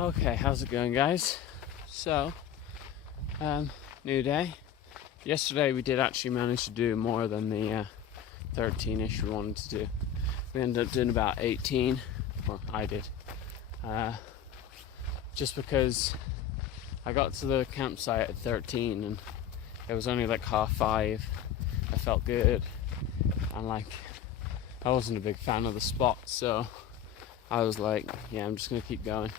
Okay, how's it going, guys? So, new day. Yesterday we did actually manage to do more than the 13-ish we wanted to do. We ended up doing about 18, or I did. Just because I got to the campsite at 13 and it was only like 5:30. I felt good, and like I wasn't a big fan of the spot, so I was like, yeah, I'm just gonna keep going.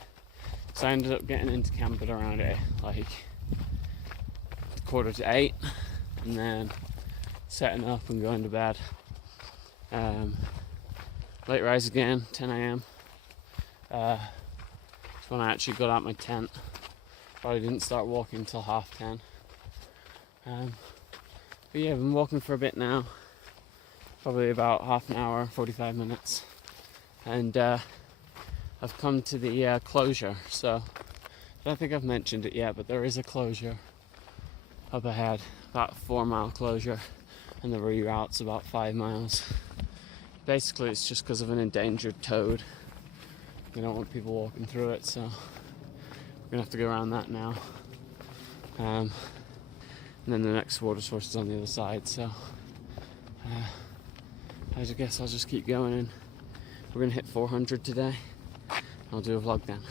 So I ended up getting into camp at around like 7:45, and then setting up and going to bed. Late rise again, 10 a.m. That's when I actually got out my tent. Probably didn't start walking until 10:30. But yeah, I've been walking for a bit now, probably about half an hour, 45 minutes, and I've come to the closure. So I don't think I've mentioned it yet, but there is a closure up ahead, about a 4-mile closure, and the reroute's about 5 miles. Basically, it's just because of an endangered toad. They don't want people walking through it, so we're gonna have to go around that now. And then the next water source is on the other side, so I guess I'll just keep going, and we're gonna hit 400 today. I'll do a vlog then.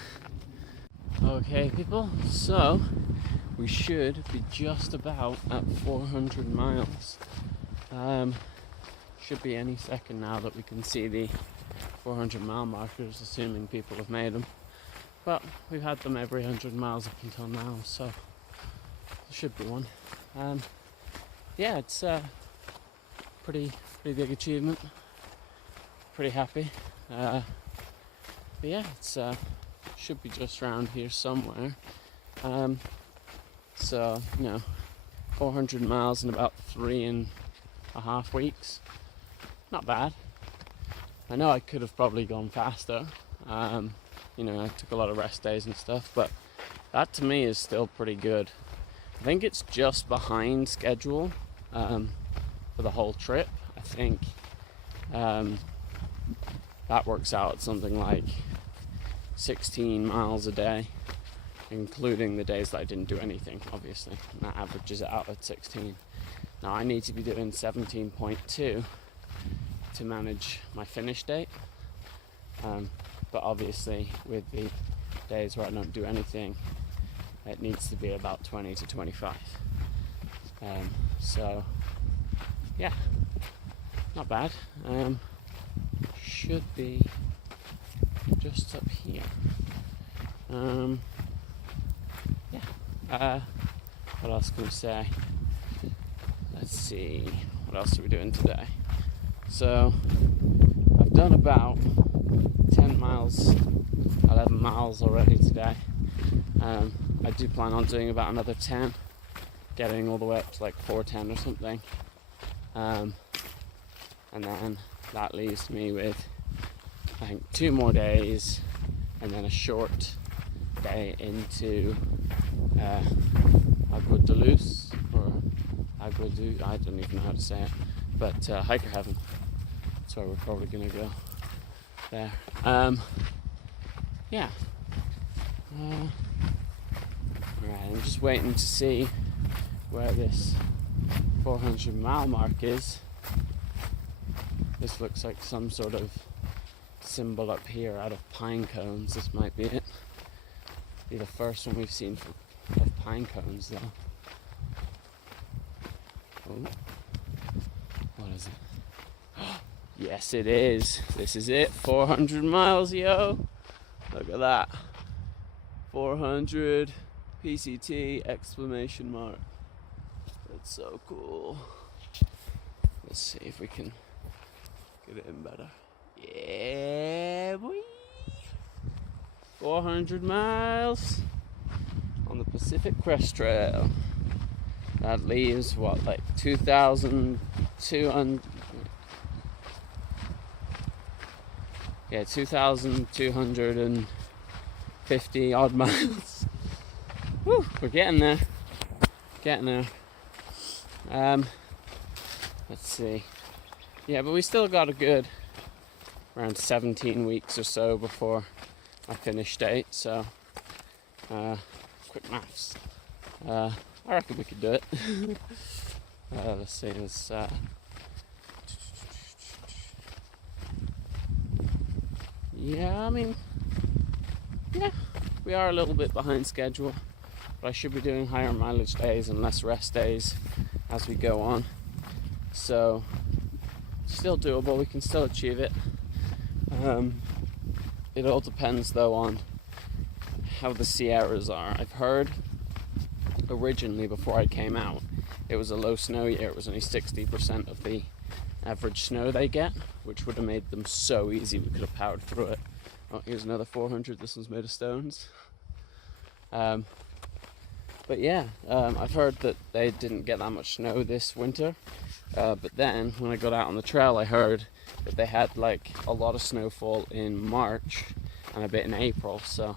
Okay, people, so we should be just about at 400 miles. Should be any second now that we can see the 400 mile markers, assuming people have made them. But we've had them every 100 miles up until now, so there should be one. Yeah, it's a pretty big achievement. Pretty happy. But yeah, it's should be just around here somewhere. So, 400 miles in about 3.5 weeks. Not bad. I know I could have probably gone faster. I took a lot of rest days and stuff, but that to me is still pretty good. I think it's just behind schedule for the whole trip. I think that works out at something like 16 miles a day, including the days that I didn't do anything, obviously. And that averages it out at 16. Now I need to be doing 17.2 to manage my finish date. But obviously with the days where I don't do anything, it needs to be about 20 to 25. So yeah, not bad. Should be just up here. What else can we say? Let's see, what else are we doing today? So I've done about 10 miles, 11 miles already today. I do plan on doing about another 10, getting all the way up to like 410 or something. And then that leaves me with, I think, 2 more days and then a short day into Agua Dulce, or Agua Dulce, I don't even know how to say it, but hiker heaven. That's where we're probably going to go there. Yeah. Right, I'm just waiting to see where this 400 mile mark is. This looks like some sort of symbol up here out of pine cones. This might be it. Be the first one we've seen of pine cones, though. Oh, what is it? Yes, it is. This is it. 400 miles, yo. Look at that. 400 PCT exclamation mark. That's so cool. Let's see if we can get it in better. Yeah, boy. 400 miles on the Pacific Crest Trail. That leaves what, like 2,200? Yeah, 2,250 odd miles. Woo, we're getting there. Let's see. Yeah, but we still got a good around 17 weeks or so before my finish date, so Quick maths. I reckon we could do it. Let's see, yeah, I mean, yeah, we are a little bit behind schedule, but I should be doing higher mileage days and less rest days as we go on. So, still doable, we can still achieve it. It all depends though on how the Sierras are. I've heard originally, before I came out, it was a low snow year. It was only 60% of the average snow they get, which would have made them so easy we could have powered through it. Oh, here's another 400. This one's made of stones. But yeah, I've heard that they didn't get that much snow this winter. But then when I got out on the trail, I heard that they had like a lot of snowfall in March and a bit in April, so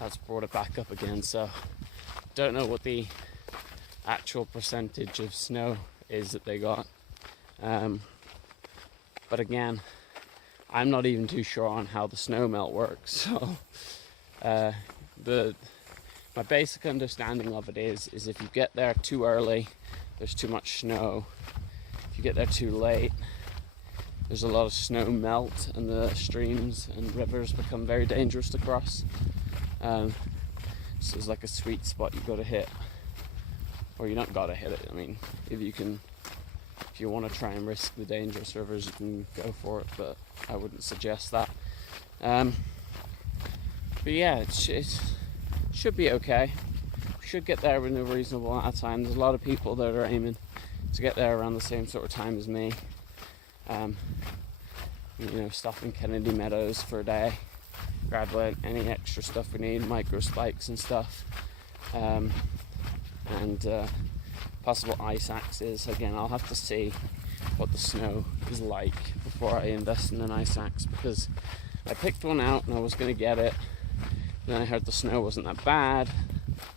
that's brought it back up again. So don't know what the actual percentage of snow is that they got. But again, I'm not even too sure on how the snow melt works. So my basic understanding of it is if you get there too early, there's too much snow. If you get there too late, there's a lot of snow melt and the streams and rivers become very dangerous to cross. So there's like a sweet spot you got to hit, or you not got to hit it. I mean, if you want to try and risk the dangerous rivers, you can go for it, but I wouldn't suggest that. But yeah, it should be okay. We should get there in a reasonable amount of time. There's a lot of people that are aiming to get there around the same sort of time as me. Stop in Kennedy Meadows for a day, grab any extra stuff we need, micro spikes and stuff, and possible ice axes. Again, I'll have to see what the snow is like before I invest in an ice axe, because I picked one out and I was going to get it, and then I heard the snow wasn't that bad,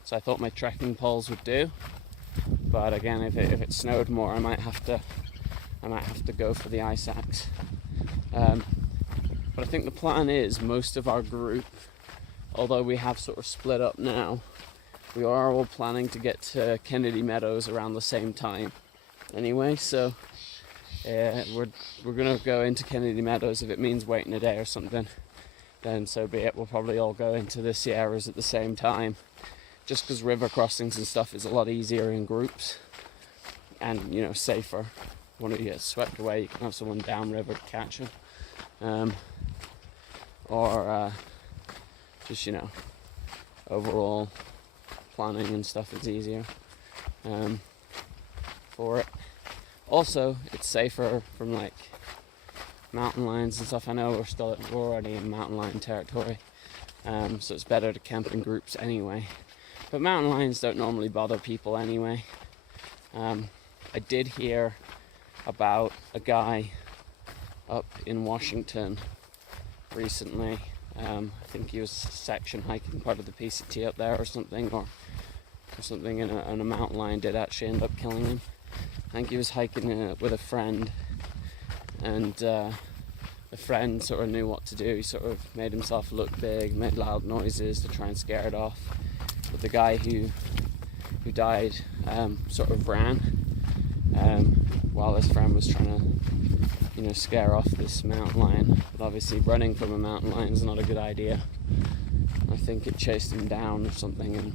so I thought my trekking poles would do. But again, if it snowed more, I might have to go for the ice axe. But I think the plan is most of our group, although we have sort of split up now, we are all planning to get to Kennedy Meadows around the same time anyway. So we're going to go into Kennedy Meadows. If it means waiting a day or something, then so be it. We'll probably all go into the Sierras at the same time, just because river crossings and stuff is a lot easier in groups and, safer. When you get swept away, you can have someone downriver to catch them. Or just, overall planning and stuff is easier for it. Also, it's safer from like mountain lions and stuff. I know we're already in mountain lion territory, so it's better to camp in groups anyway. But mountain lions don't normally bother people anyway. I did hear about a guy up in Washington recently. I think he was section hiking part of the PCT up there or something, and a mountain lion did actually end up killing him. I think he was hiking with a friend, and the friend sort of knew what to do. He sort of made himself look big, made loud noises to try and scare it off. But the guy who died sort of ran while his friend was trying to scare off this mountain lion. But obviously running from a mountain lion is not a good idea. I think it chased him down or something, and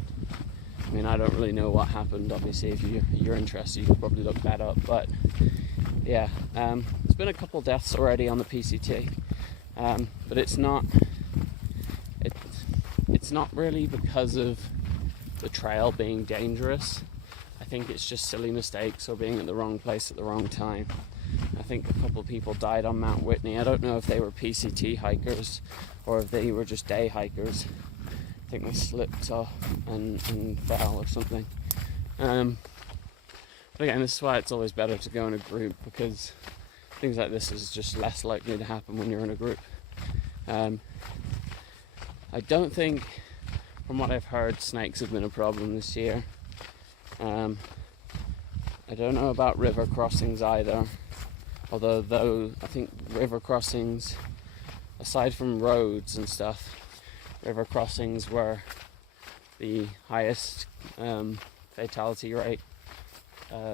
I don't really know what happened. Obviously, if you're interested, you could probably look that up. But yeah, there's been a couple deaths already on the PCT, but it's not really because of the trail being dangerous. I think it's just silly mistakes or being at the wrong place at the wrong time. I think a couple of people died on Mount Whitney. I don't know if they were PCT hikers or if they were just day hikers. I think they slipped off and fell or something. But again, this is why it's always better to go in a group, because things like this is just less likely to happen when you're in a group. I don't think, from what I've heard, snakes have been a problem this year. I don't know about river crossings either, although I think river crossings, aside from roads and stuff, river crossings were the highest fatality rate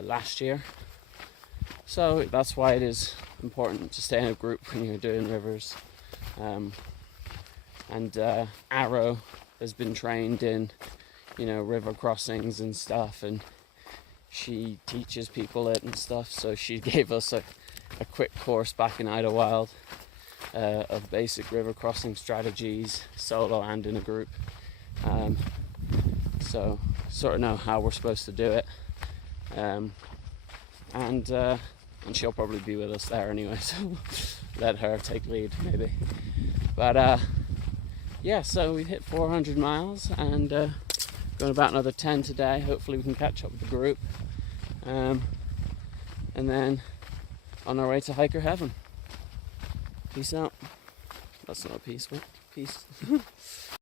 last year. So that's why it is important to stay in a group when you're doing rivers. And Arrow has been trained in, river crossings and stuff, and she teaches people it and stuff. So she gave us a quick course back in Idlewild of basic river crossing strategies, solo and in a group. So sort of know how we're supposed to do it. And she'll probably be with us there anyway, so let her take lead maybe. But yeah, so we've hit 400 miles and going about another 10 today. Hopefully we can catch up with the group, and then on our way to hiker heaven. Peace out. That's not a peace, what? Peace.